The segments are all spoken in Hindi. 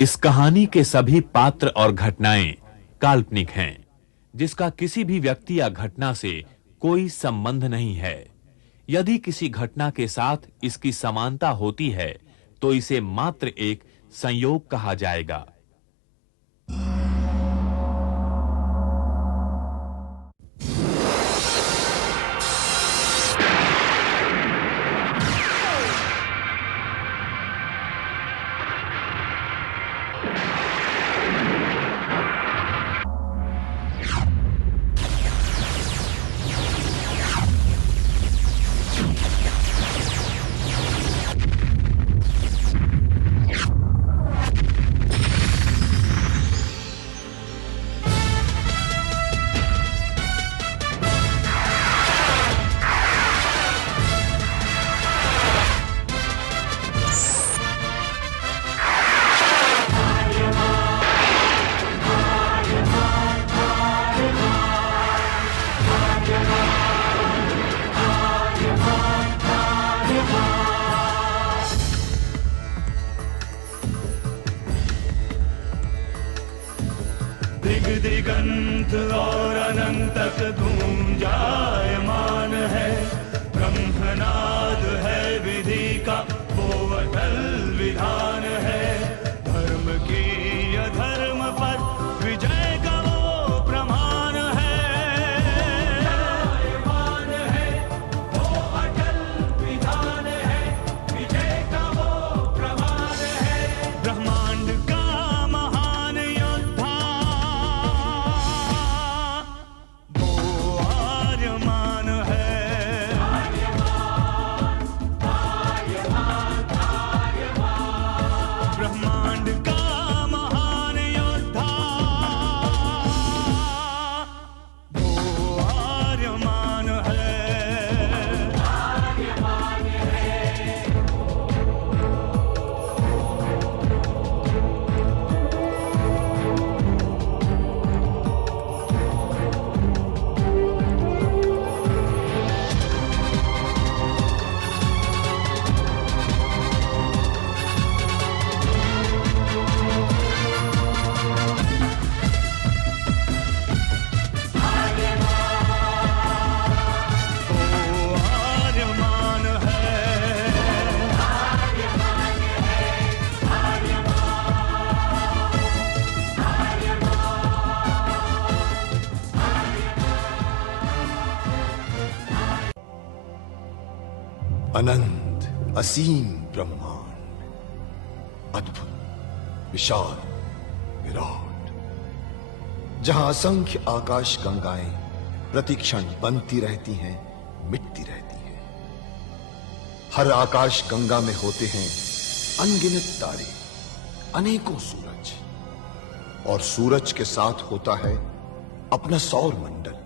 इस कहानी के सभी पात्र और घटनाएं काल्पनिक हैं, जिसका किसी भी व्यक्ति या घटना से कोई संबंध नहीं है। यदि किसी घटना के साथ इसकी समानता होती है, तो इसे मात्र एक संयोग कहा जाएगा। दिग दिगंत और अनंत तक गूंजायमान है। ब्रह्मनाद है विधि का वो अटल विधान है। धर्म की अधर्म पर विजय का वो प्रमाण है। जायमान है वो अटल विधान है। विजय का वो प्रमाण है। ब्रह्मांड का महान योद्धा आर्यमान है। ब्रह्मांड का महान योद्धा वो आर्यमान है। आर्यमान है। अनंत असीम ब्रह्मांड, अद्भुत, विशाल, विराट, जहां असंख्य आकाश गंगाएं प्रतिक्षण बनती रहती हैं, मिटती रहती हैं। हर आकाश गंगा में होते हैं अनगिनत तारे, अनेकों सूरज, और सूरज के साथ होता है अपना सौर मंडल,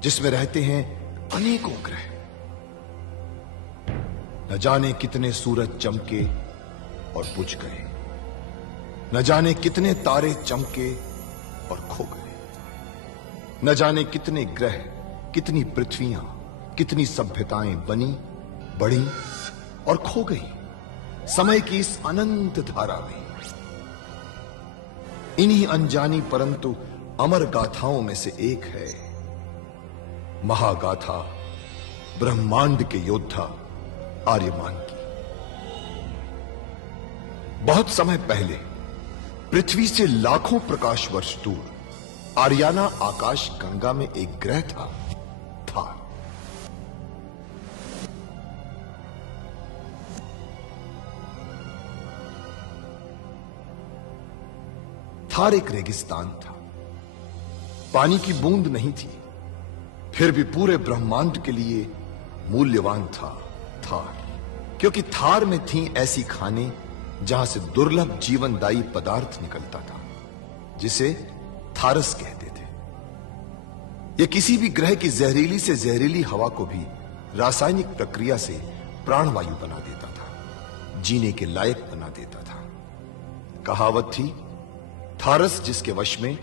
जिसमें रहते हैं अनेकों ग्रह। न जाने कितने सूरज चमके और बुझ गए, न जाने कितने तारे चमके और खो गए, न जाने कितने ग्रह, कितनी पृथ्वियां, कितनी सभ्यताएं बनी, बढ़ी और खो गई समय की इस अनंत धारा में। इन्हीं अनजानी परंतु अमर गाथाओं में से एक है महागाथा ब्रह्मांड के योद्धा आर्यमान की। बहुत समय पहले पृथ्वी से लाखों प्रकाश वर्ष दूर आर्याना आकाश गंगा में एक ग्रह था, थार। थार एक रेगिस्तान था, पानी की बूंद नहीं थी, फिर भी पूरे ब्रह्मांड के लिए मूल्यवान था थार, क्योंकि थार में थी ऐसी खाने जहां से दुर्लभ जीवनदायी पदार्थ निकलता था, जिसे थारस कहते थे। यह किसी भी ग्रह की जहरीली से जहरीली हवा को भी रासायनिक प्रक्रिया से प्राणवायु बना देता था, जीने के लायक बना देता था। कहावत थी, थारस जिसके वश में,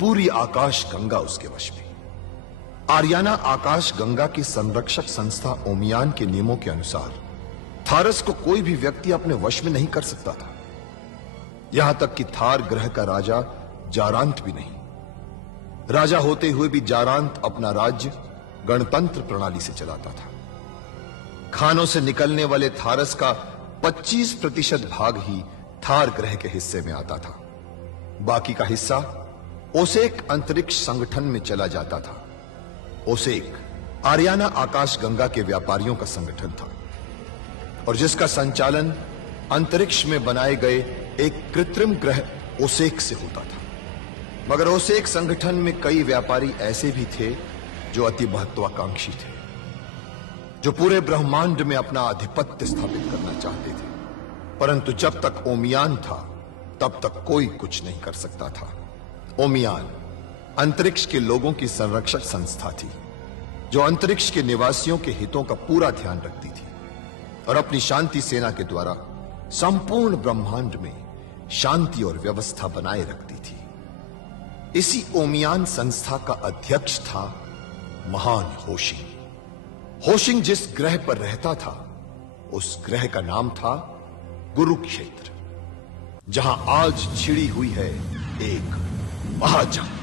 पूरी आकाश गंगा उसके वश में। आर्याना आकाश गंगा की संरक्षक संस्था ओमियान के नियमों के अनुसार थारस को कोई भी व्यक्ति अपने वश में नहीं कर सकता था। यहां तक कि थार ग्रह का राजा जारांत भी नहीं। राजा होते हुए भी जारांत अपना राज्य गणतंत्र प्रणाली से चलाता था। खानों से निकलने वाले थारस का 25% भाग ही थार ग्रह के हिस्से में आता था। बाकी का हिस्सा ओसेक अंतरिक्ष संगठन में चला जाता था। ओसेक आरियाना आकाश गंगा के व्यापारियों का संगठन था और जिसका संचालन अंतरिक्ष में बनाए गए एक कृत्रिम ग्रह ओसेक से होता था। मगर ओसेक संगठन में कई व्यापारी ऐसे भी थे जो अति महत्वाकांक्षी थे, जो पूरे ब्रह्मांड में अपना आधिपत्य स्थापित करना चाहते थे। परंतु जब तक ओमियान था तब तक कोई कुछ नहीं कर सकता था। ओमियान अंतरिक्ष के लोगों की संरक्षक संस्था थी जो अंतरिक्ष के निवासियों के हितों का पूरा ध्यान रखती थी और अपनी शांति सेना के द्वारा संपूर्ण ब्रह्मांड में शांति और व्यवस्था बनाए रखती थी। इसी ओमियान संस्था का अध्यक्ष था महान होशिंग। होशिंग जिस ग्रह पर रहता था उस ग्रह का नाम था कुरुक्षेत्र, जहां आज छिड़ी हुई है एक महाजंग।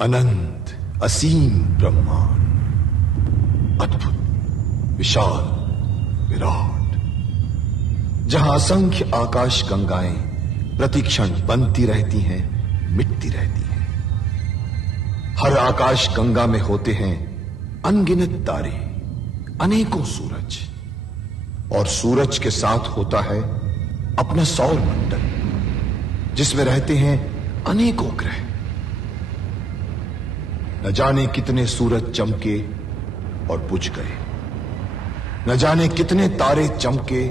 अनंत असीम ब्रह्मांड, अद्भुत विशाल विराट, जहां असंख्य आकाश गंगाएं प्रतिक्षण बनती रहती हैं, मिटती रहती हैं। हर आकाश गंगा में होते हैं अनगिनत तारे, अनेकों सूरज, और सूरज के साथ होता है अपना सौर मंडल जिसमें रहते हैं अनेकों ग्रह। न जाने कितने सूरज चमके और बुझ गए, न जाने कितने तारे चमके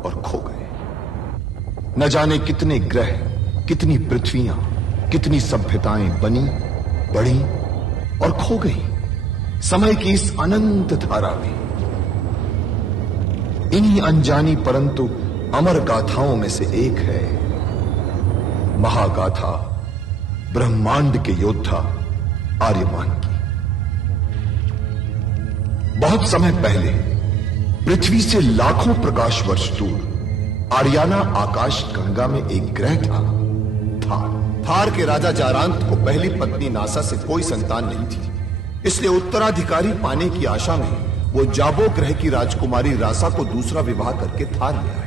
और खो गए, न जाने कितने ग्रह, कितनी पृथ्वियां, कितनी सभ्यताएं बनी, बढ़ी और खो गई समय की इस अनंत धारा में। इन्हीं अनजानी परंतु अमर गाथाओं में से एक है महागाथा ब्रह्मांड के योद्धा आर्यमान की। बहुत समय पहले पृथ्वी से लाखों प्रकाश वर्ष दूर आरियाना आकाश गंगा में एक ग्रह था, थार। थार के राजा जारांत को पहली पत्नी नासा से कोई संतान नहीं थी, इसलिए उत्तराधिकारी पाने की आशा में वो जाबो ग्रह की राजकुमारी रासा को दूसरा विवाह करके थार ले आए।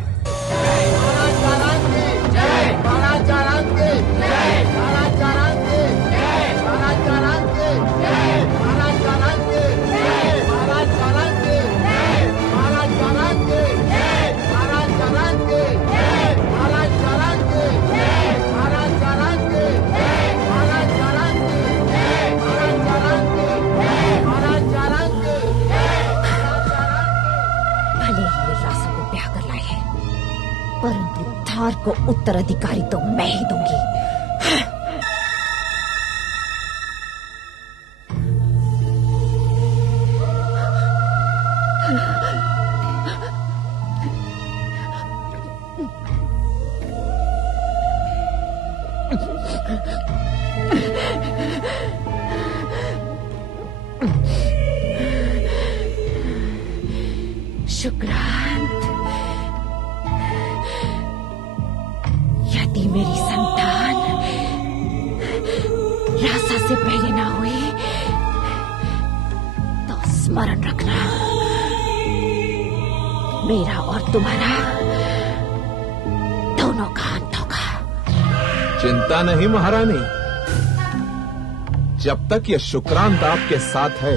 परंतु थार को उत्तराधिकारी तो मैं ही दूंगी। शुक्रांत, यदि मेरी संतान रासा से पहले ना हुई तो स्मरण रखना, मेरा और तुम्हारा दोनों का अंत होगा। चिंता नहीं महारानी, जब तक ये शुक्रांत आपके साथ है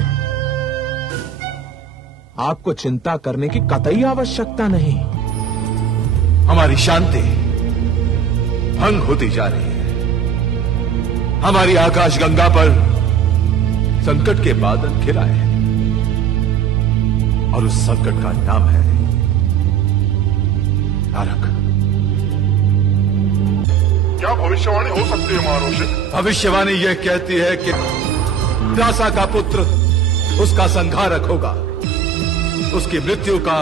आपको चिंता करने की कतई आवश्यकता नहीं। हमारी शांति भंग होती जा रही है। हमारी आकाश गंगा पर संकट के बादल घिराए हैं और उस संकट का नाम है नरक। क्या भविष्यवाणी हो सकती है महारोषे? भविष्यवाणी यह कहती है कि रासा का पुत्र उसका संहारक होगा, उसकी मृत्यु का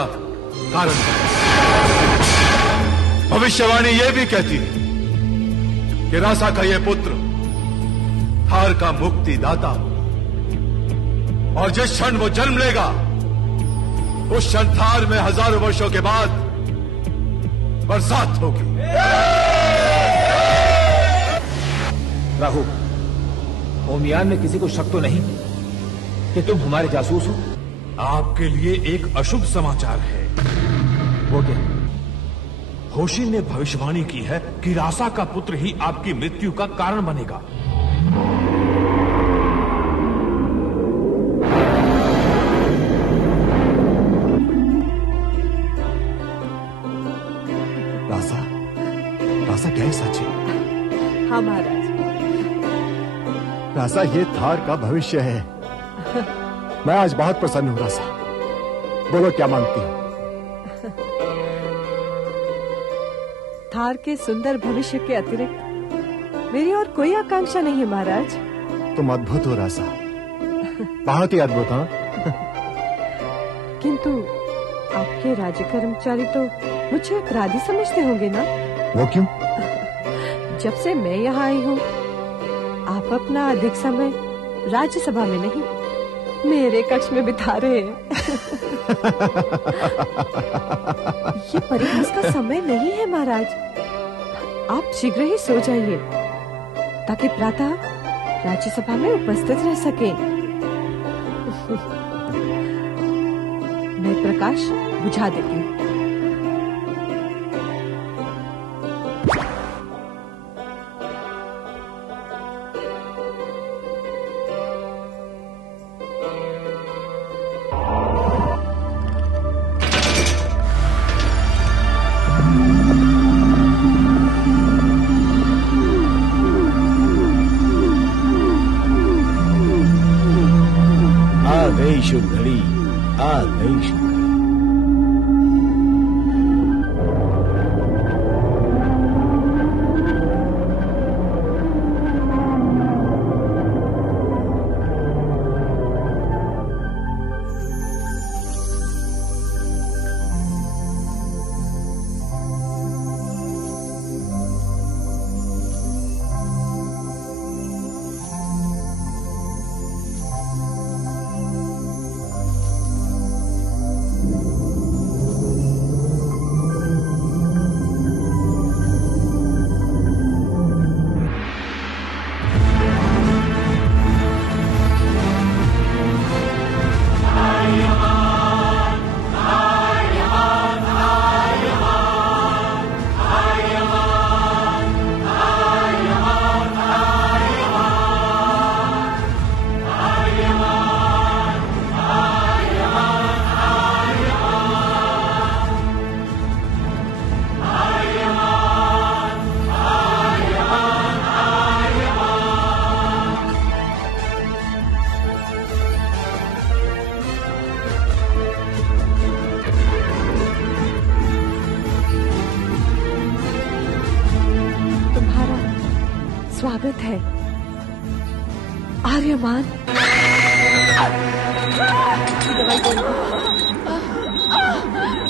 कारण। भविष्यवाणी यह भी कहती है कि रासा का यह पुत्र थार का मुक्तिदाता, और जिस क्षण वो जन्म लेगा उस क्षण थार में हजारों वर्षों के बाद बरसात होगी। राहु, ओमियान में किसी को शक तो नहीं कि तुम हमारे जासूस हो? आपके लिए एक अशुभ समाचार है। वो क्या? होशी ने भविष्यवाणी की है कि रासा का पुत्र ही आपकी मृत्यु का कारण बनेगा। रासा क्या है सच है? हाँ महाराज। रासा, ये थार का भविष्य है। मैं आज बहुत प्रसन्न हूं रासा। बोलो क्या मांगती हो? थार के सुंदर भविष्य के अतिरिक्त मेरी और कोई आकांक्षा नहीं है महाराज। तुम अद्भुत हो रासा, बहुत ही अद्भुत। हाँ, किंतु आपके राज्य कर्मचारी तो मुझे अपराधी समझते होंगे ना? वो क्यों? जब से मैं यहाँ आई हूँ आप अपना अधिक समय राज्यसभा में नहीं मेरे कक्ष में बिता रहे हैं। ये परिहास का समय नहीं है महाराज। आप शीघ्र ही सो जाइए ताकि प्रातः राज्यसभा में उपस्थित रह सके। मैं प्रकाश बुझा देती हूँ। शुभ घड़ी आ गई। शुभ घड़ी। स्वागत है आर्यमान।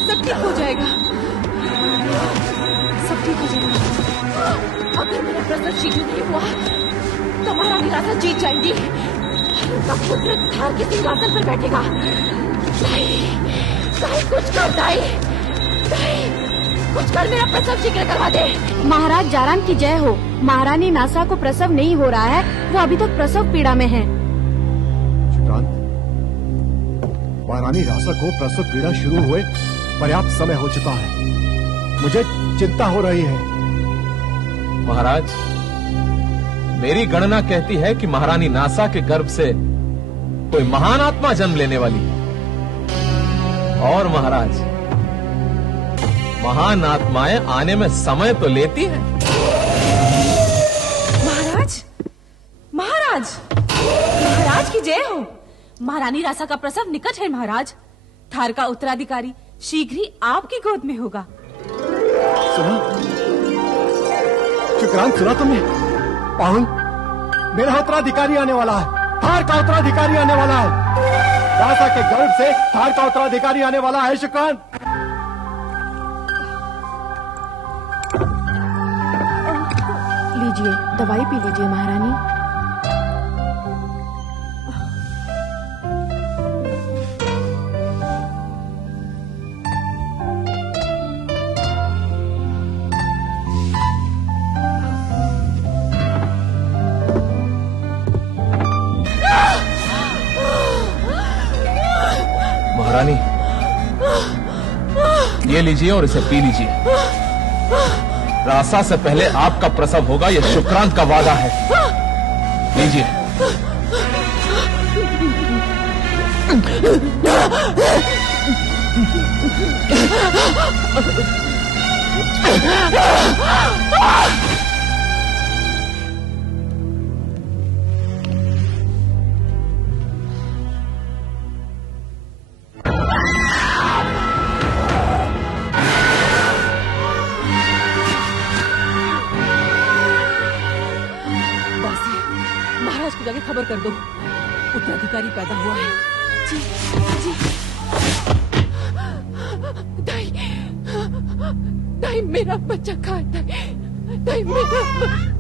सब ठीक हो जाएगा, सब ठीक हो जाएगा। अगर मेरा प्रसव शीघ्र नहीं हुआ तो महारानी रासा जीत जाएंगी और उनका पुत्र थार के सिंहासन पर बैठेगा। दाई कुछ कर, दाई कुछ कर, मेरा प्रसव शीघ्र करवा दे। महाराज जारान की जय हो। महारानी नासा को प्रसव नहीं हो रहा है, वो अभी तक प्रसव पीड़ा में है। शुक्रांत, महारानी रासा को प्रसव पीड़ा शुरू हुए पर्याप्त समय हो चुका है। मुझे चिंता हो रही है। महाराज, मेरी गणना कहती है कि महारानी नासा के गर्भ से कोई महान आत्मा जन्म लेने वाली है। और महाराज, महान आत्माएं आने में समय तो लेती हैं। महाराज की जय हो। महारानी रासा का प्रसव निकट है महाराज। थार का उत्तराधिकारी शीघ्र ही आपकी गोद में होगा। सुना शुक्रांत, सुना तुमने? पाहुन, मेरा उत्तराधिकारी आने वाला है। थार का उत्तराधिकारी आने वाला है। रासा के गर्भ से थार का उत्तराधिकारी आने वाला है। शुक्रांत, लीजिए, दवाई पी लीजिए महारानी। ये लीजिए और इसे पी लीजिए। रासा से पहले आपका प्रसव होगा, यह शुक्रांत का वादा है। लीजिए। महाराज को जाके खबर कर दो, उत्तराधिकारी पैदा हुआ है। जी जी। दाई, दाई मेरा बच्चा कहाँ है? दाई मेरा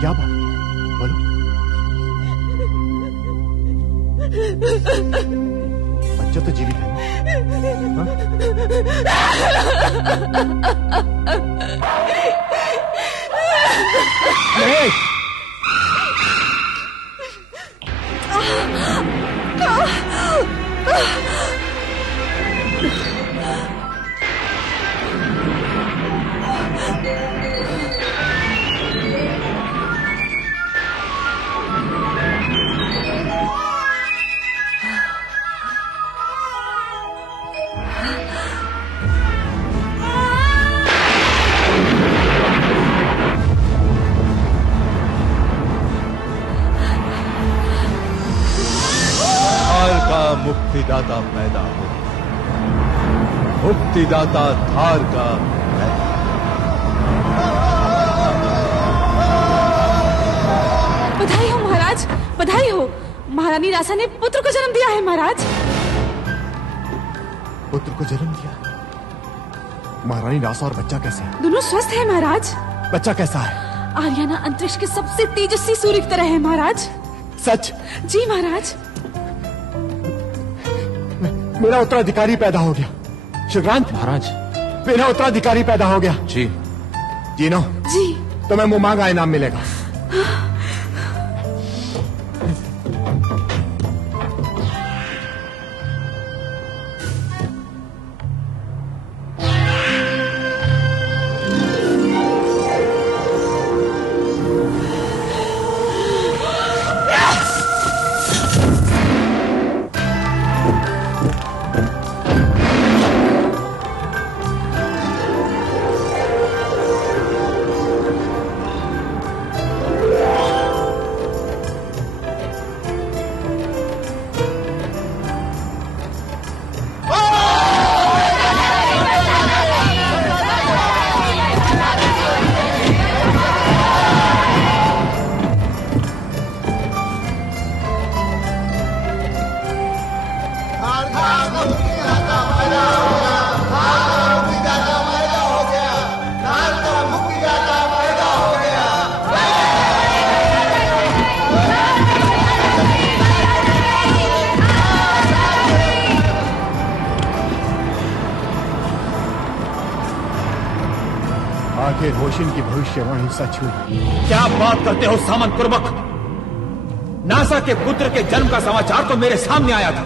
क्या बात? बोलो। बच्चा तो जीवित है। नहीं। मुक्तिदाता पैदा हो, मुक्तिदाता थार का पैदा। बधाई हो महाराज, बधाई हो। महारानी रासा ने पुत्र को जन्म दिया है महाराज। पुत्र को जन्म दिया? महारानी रासा और बच्चा कैसे है? दोनों स्वस्थ है महाराज। बच्चा कैसा है? आर्याना अंतरिक्ष के सबसे तेजस्वी सूर्य की तरह है महाराज। सच? जी महाराज। मेरा उत्तराधिकारी पैदा हो गया। शुक्रांत महाराज, मेरा उत्तराधिकारी पैदा हो गया। जी। जीनो जी। तुम्हें मुमांगा इनाम मिलेगा। आखिर होशिन की भविष्यवाणी सच हुई। क्या बात करते हो सामन कुर्बक? नासा के पुत्र के जन्म का समाचार तो मेरे सामने आया था।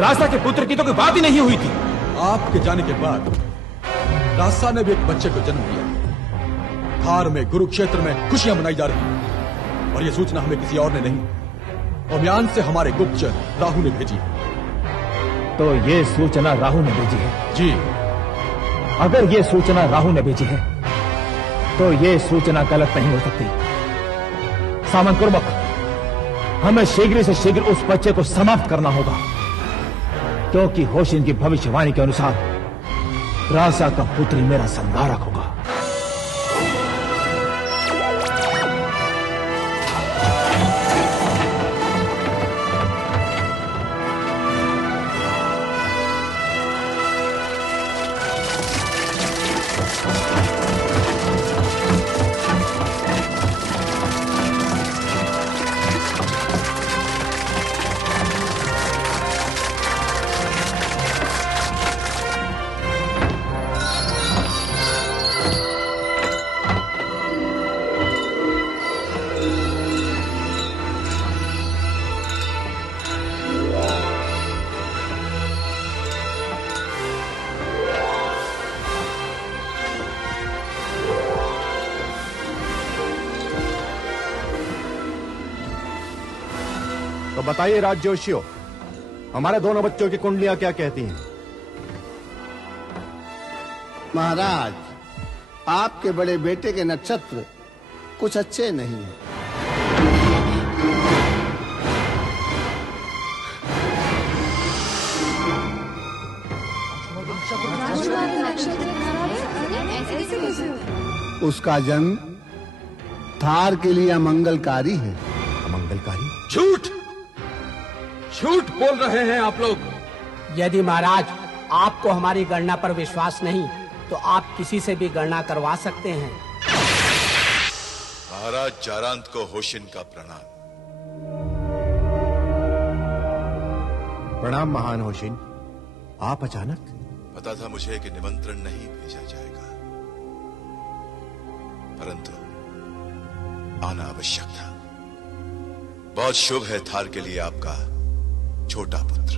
रासा के पुत्र की तो कोई बात ही नहीं हुई थी। आपके जाने के बाद रासा ने भी एक बच्चे को जन्म दिया। थार में, कुरुक्षेत्र में खुशियां मनाई जा रही, और यह सूचना हमें किसी और ने नहीं, ओम्यान से हमारे गुप्तचर राहु ने भेजी। तो ये सूचना राहु ने भेजी है? जी। अगर ये सूचना राहु ने भेजी है तो ये सूचना गलत नहीं हो सकती। सामन कुर्बक, हमें शीघ्र से शीघ्र उस बच्चे को समाप्त करना होगा, क्योंकि होशिन की भविष्यवाणी के अनुसार रासा का पुत्र ही मेरा संहारक होगा। तो बताइए राजजोशियों, हमारे दोनों बच्चों की कुंडलियां क्या कहती हैं? महाराज, आपके बड़े बेटे के नक्षत्र कुछ अच्छे नहीं हैं। उसका जन्म थार के लिए अमंगलकारी है। अमंगलकारी? झूठ झूठ बोल रहे हैं आप लोग। यदि महाराज आपको हमारी गणना पर विश्वास नहीं तो आप किसी से भी गणना करवा सकते हैं। महाराज जारांत को होशिन का प्रणाम। प्रणाम महान होशिन। आप अचानक? पता था मुझे कि निमंत्रण नहीं भेजा जाएगा, परंतु आना आवश्यक था। बहुत शुभ है थार के लिए आपका छोटा पुत्र।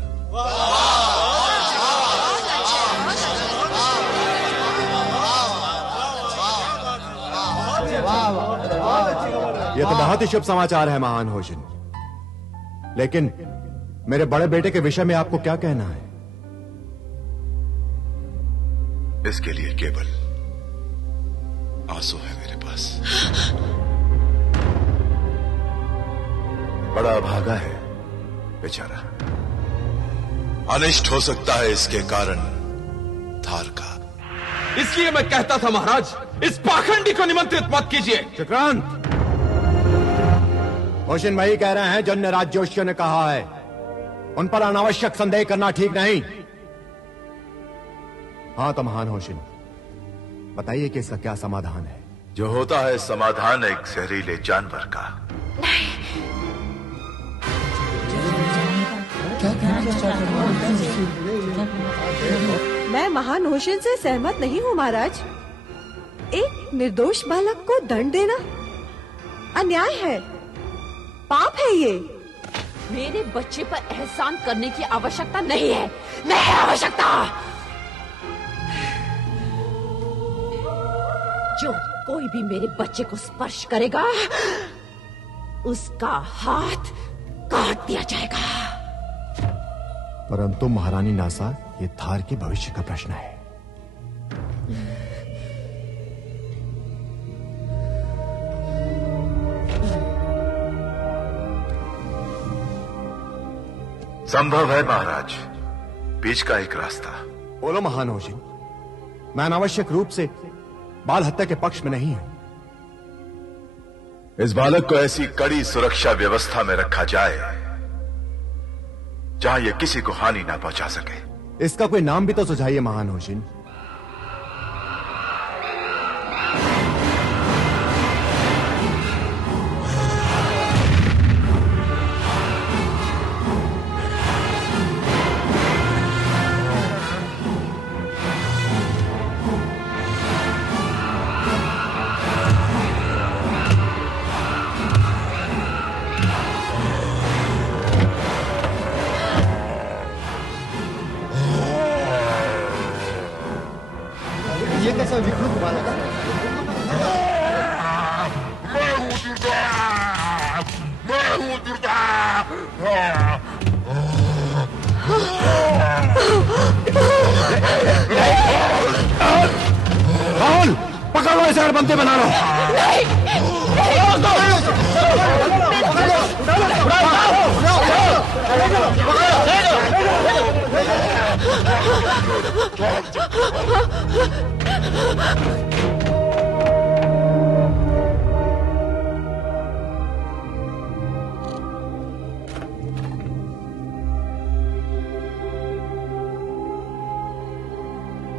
यह तो बहुत ही शुभ समाचार है महान होशिन, लेकिन मेरे बड़े बेटे के विषय में आपको क्या कहना है? इसके लिए केवल आंसू है मेरे पास। बड़ा अभागा है बेचारा। अनिष्ट हो सकता है इसके कारण थार का। इसलिए मैं कहता था महाराज, इस पाखंडी को निमंत्रित मत कीजिए। चक्रांत, होशिन वही कह रहे हैं जिन्हें राजजोशियों ने कहा है। उन पर अनावश्यक संदेह करना ठीक नहीं। हाँ तो महान होशिन, बताइए कि इसका क्या समाधान है? जो होता है समाधान एक जहरीले जानवर का। मैं महान होशिन से सहमत नहीं हूँ महाराज। एक निर्दोष बालक को दंड देना अन्याय है, पाप है ये। मेरे बच्चे पर एहसान करने की आवश्यकता नहीं है, नहीं आवश्यकता। जो कोई भी मेरे बच्चे को स्पर्श करेगा उसका हाथ काट दिया जाएगा। परंतु महारानी नासा, ये थार के भविष्य का प्रश्न है। संभव है महाराज, बीच का एक रास्ता। बोलो महान होशिन। मैं अनावश्यक रूप से बाल हत्या के पक्ष में नहीं हूं। इस बालक को ऐसी कड़ी सुरक्षा व्यवस्था में रखा जाए जहां यह किसी को हानि ना पहुंचा सके। इसका कोई नाम भी तो सुझाइए महान होशिन। ये कैसा विकृत बालक है? राहुल, पकड़ लो इसे, बंदे बना लो।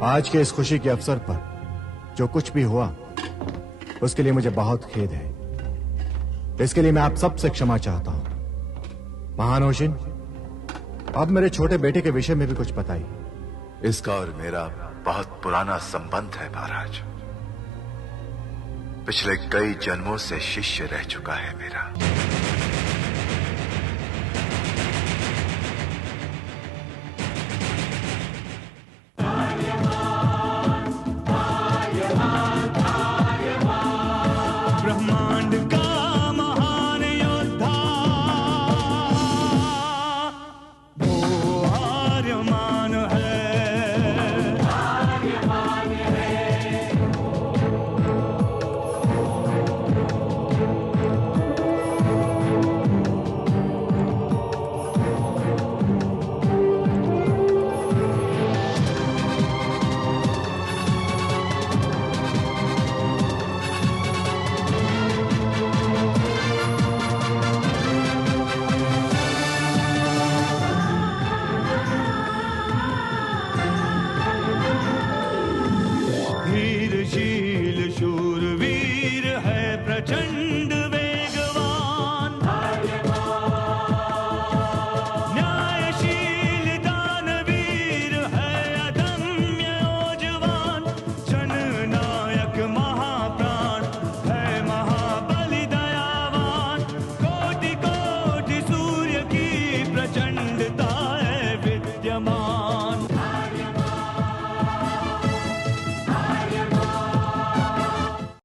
आज के इस खुशी के अवसर पर जो कुछ भी हुआ उसके लिए मुझे बहुत खेद है। इसके लिए मैं आप सबसे क्षमा चाहता हूं। महान होशिन, अब मेरे छोटे बेटे के विषय में भी कुछ बताइए। इसका और मेरा बहुत पुराना संबंध है महाराज। पिछले कई जन्मों से शिष्य रह चुका है मेरा।